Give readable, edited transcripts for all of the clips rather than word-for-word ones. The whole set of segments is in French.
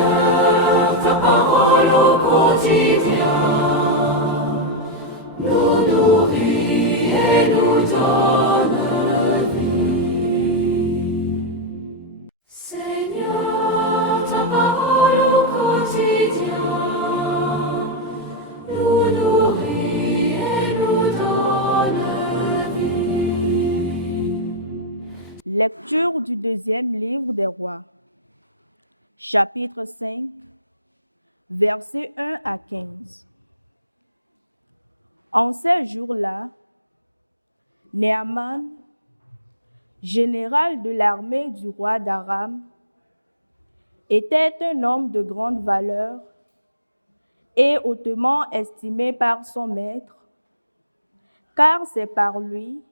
Seigneur, ta parole au quotidien nous nourrit et nous donne vie. Seigneur, ta parole au quotidien nous nourrit et nous donne vie. Lecture du deuxième livre des rois, chapitre 5, versets 1 à 15. En ces jours-là, Naaman, général de l'armée du roi d'Aram, était un homme de grande valeur et hautement estimé par son maître, car c'est par lui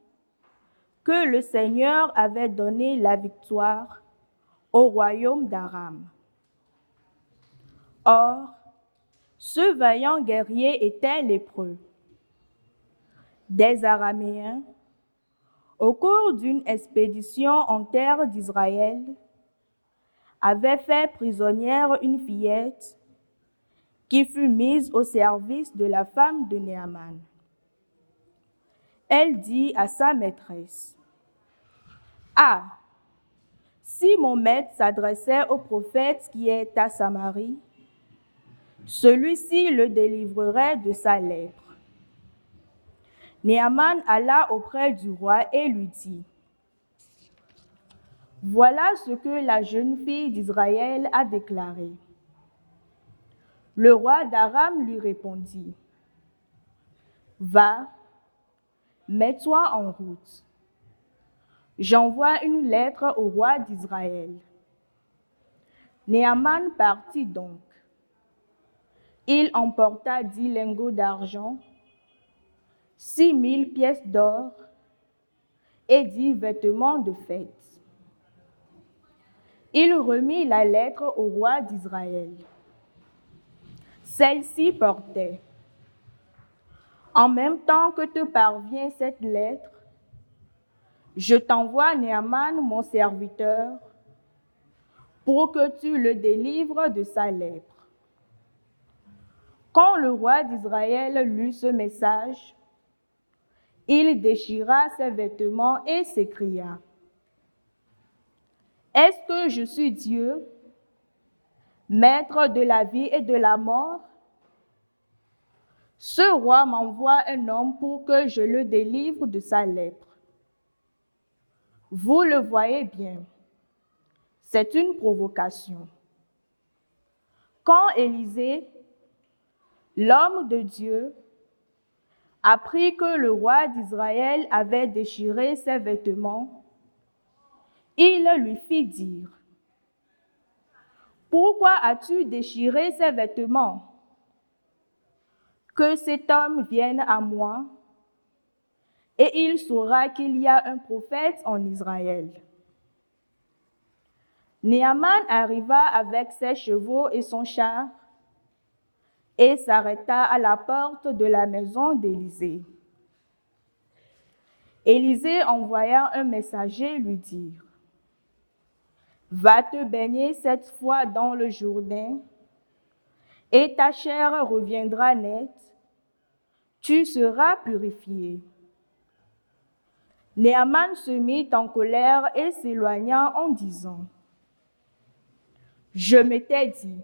que le Seigneur avait donné la victoire au royaume d'Aram. Or, ce vaillant guerrier était lépreux. Des Araméens, au cours d'une expédition en terre d'Israël, avaient fait prisonnière une fillette qui fut mise au service de la femme de Naaman. Elle dit à sa maîtresse, « Ah, si mon maître s'adressait au prophète qui est à Samarie, celui-ci le délivrerait de sa lèpre. » Naaman alla auprès du roi et lui dit, « Voilà ce que la jeune fille d'Israël a déclaré. » Le roi d'Aram lui répondit, « Va, mets-toi en route. J'envoie une lettre au roi d'Israël. » Naaman partit donc. Il emporta 10 lingots d'argent, 6 000 pièces d'or et 10 vêtements de fête. Il remit la lettre au roi d'Israël. Celle-ci portait, « En même temps que te parvient cette lettre, je t'envoie Naaman, mon serviteur, pour que tu le délivres de sa lèpre. » Quand le roi d'Israël lut ce message, il déchira ses vêtements et s'écria, « Est-ce que je suis Dieu, maître de la vie et de la mort? Ce roi m'envoie un homme pour que je le délivre de sa lèpre. Vous le voyez bien, c'est une provocation. » Quand Élisée, l'homme de Dieu, apprit que le roi d'Israël avait déchiré ses vêtements, il lui fit dire, « Pourquoi as-tu déchiré ses vêtements? Que cet homme vienne à moi, et il saura qu'il y a un prophète en Israël. » Naaman arriva avec ses chevaux et son char et s'arrêta à la porte de la maison d'Élisée. Élisée envoya un messager lui dire, « Va te baigner cette fois dans le Jourdain, et ta chair reviendra nette, tu seras purifié. » Naaman se mit en colère et s'éloigna en disant, « Je m'étais dit,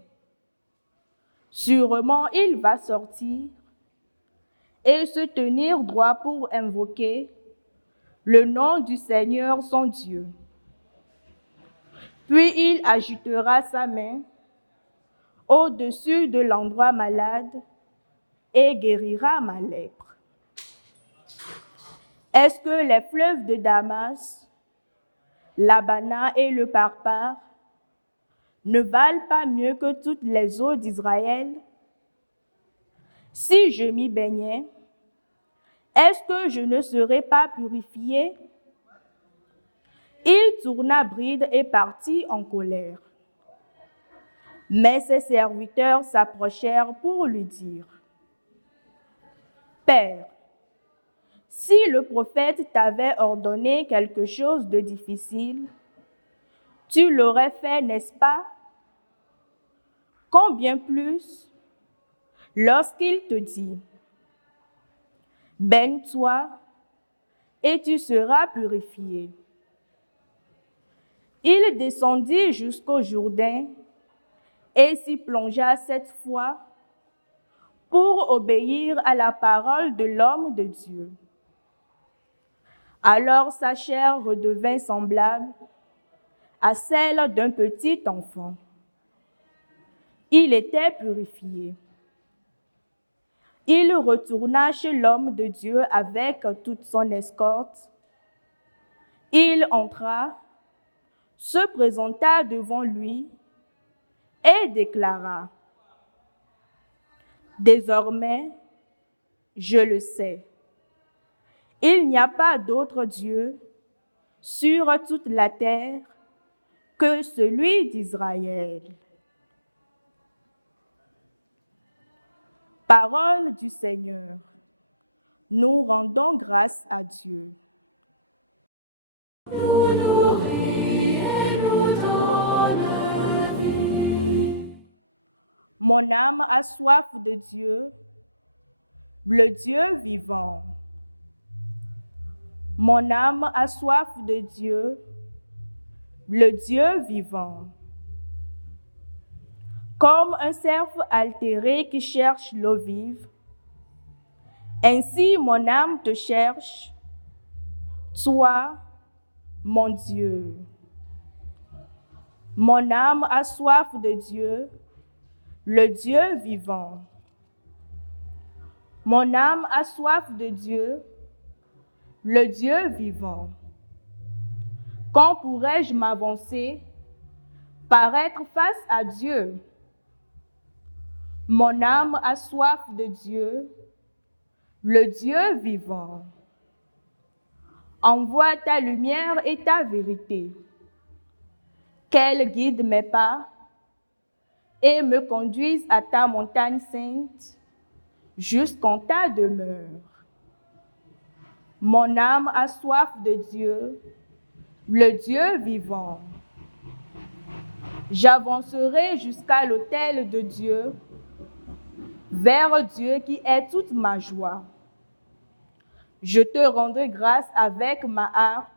sûrement il va sortir et se tenir droit pour invoquer le nom du Seigneur son Dieu. Puis il agitera sa main au-dessus de l'endroit malade et guérira ma lèpre. Est-ce que les fleuves de Damas, l'Abana et le Parpar ne valent pas mieux que toutes les eaux d'Israël? Si je m'y baignais, est-ce que je ne serais pas purifié? » Il tourna bride et partit en colère. Mais ses serviteurs s'approchèrent pour lui dire, « Père, si le prophète t'avait ordonné quelque chose de difficile, tu l'aurais fait, n'est-ce pas? Combien plus lorsqu'il te dit, baigne-toi et tu seras purifié. Il descendit jusqu'au Jourdain et s'y plongea 7 fois pour obéir à la parole de l'homme de Dieu. Alors sa chair redevint semblable à celle d'un petit enfant. Il était purifié. Il retourna chez l'homme de Dieu avec toute son escorte. Il entra, se présenta devant lui et déclara, « Désormais, je le sais, il n'y a pas d'autre Dieu sur toute la terre que celui d'Israël. » Parole du Seigneur. Nous rendons grâce à Dieu. Nous nourris et nous donne vie. Mon âme a soif de Dieu, le Dieu vivant. Mon âme a soif de Dieu, le Dieu vivant. Comme un cerf altéré qui cherche l'eau vive, ainsi mon âme te cherche, toi, mon Dieu. Mon âme a soif de Dieu, le Dieu vivant. Mon âme a soif de Dieu, le Dieu vivant. Quand pourrais-je m'avancer, paraître face à Dieu? Mon âme a soif de Dieu, le Dieu vivant. Envoie ta lumière et ta vérité, qu'elle guide mes pas et me conduise à ta montagne sainte, jusqu'en ta demeure. Mon âme a soif de Dieu, le Dieu vivant. J'avancerai jusqu'à l'autel de Dieu, vers Dieu qui est toute ma joie. Je te rendrai grâce avec ma harpe,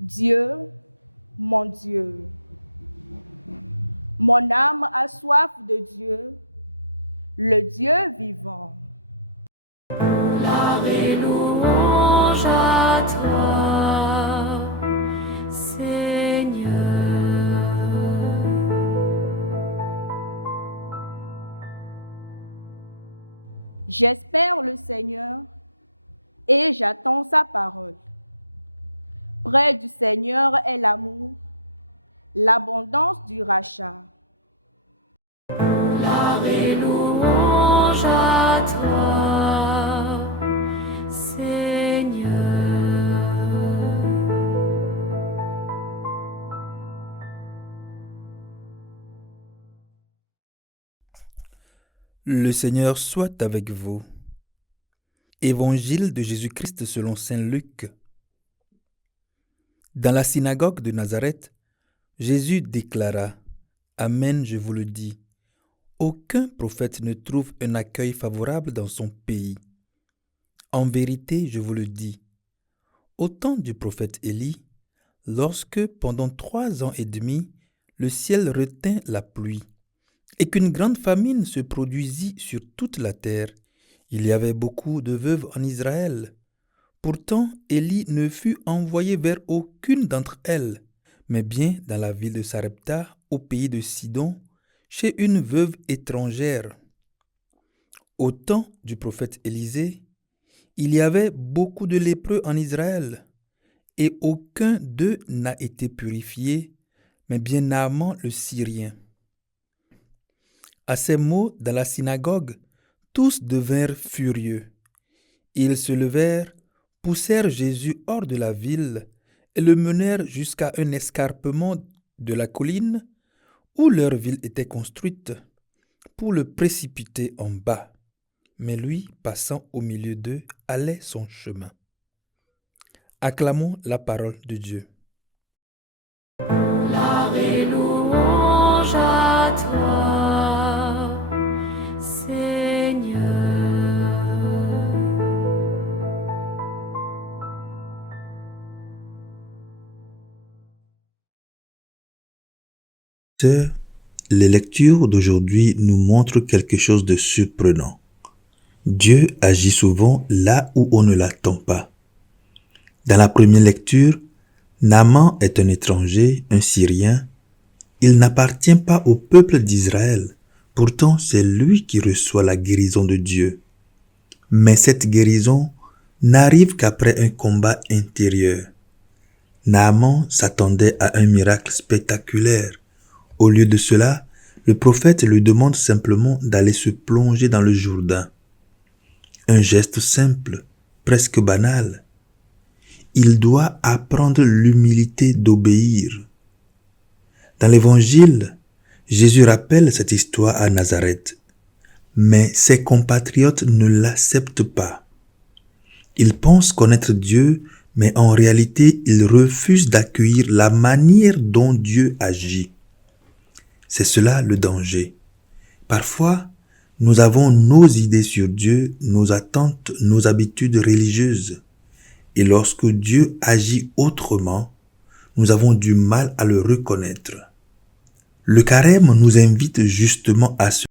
Dieu, mon Dieu. Mon âme a soif de Dieu, le Dieu vivant. Gloire et louange à toi, Seigneur. J'espère le Seigneur et j'attends sa parole. Près du Seigneur est l'amour, l'abondance du rachat. Gloire et louange à toi, Seigneur. Le Seigneur soit avec vous. Évangile de Jésus-Christ selon saint Luc. Dans la synagogue de Nazareth, Jésus déclara, « Amen, je vous le dis, aucun prophète ne trouve un accueil favorable dans son pays. En vérité, je vous le dis, au temps du prophète Élie, lorsque pendant 3 ans et demi, le ciel retint la pluie, et qu'une grande famine se produisit sur toute la terre, il y avait beaucoup de veuves en Israël. Pourtant, Élie ne fut envoyé vers aucune d'entre elles, mais bien dans la ville de Sarepta, au pays de Sidon, chez une veuve étrangère. Au temps du prophète Élisée, il y avait beaucoup de lépreux en Israël, et aucun d'eux n'a été purifié, mais bien Naaman le Syrien. À ces mots dans la synagogue, tous devinrent furieux. Ils se levèrent, poussèrent Jésus hors de la ville et le menèrent jusqu'à un escarpement de la colline où leur ville était construite, pour le précipiter en bas. Mais lui, passant au milieu d'eux, allait son chemin. Acclamons la parole de Dieu. Gloire et louange à toi, Les lectures d'aujourd'hui nous montrent quelque chose de surprenant. Dieu agit souvent là où on ne l'attend pas. Dans la première lecture, Naaman est un étranger, un Syrien. Il n'appartient pas au peuple d'Israël. Pourtant, c'est lui qui reçoit la guérison de Dieu. Mais cette guérison n'arrive qu'après un combat intérieur. Naaman s'attendait à un miracle spectaculaire. Au lieu de cela, le prophète lui demande simplement d'aller se plonger dans le Jourdain. Un geste simple, presque banal. Il doit apprendre l'humilité d'obéir. Dans l'Évangile, Jésus rappelle cette histoire à Nazareth, mais ses compatriotes ne l'acceptent pas. Ils pensent connaître Dieu, mais en réalité, ils refusent d'accueillir la manière dont Dieu agit. C'est cela le danger. Parfois, nous avons nos idées sur Dieu, nos attentes, nos habitudes religieuses. Et lorsque Dieu agit autrement, nous avons du mal à le reconnaître. Le carême nous invite justement à se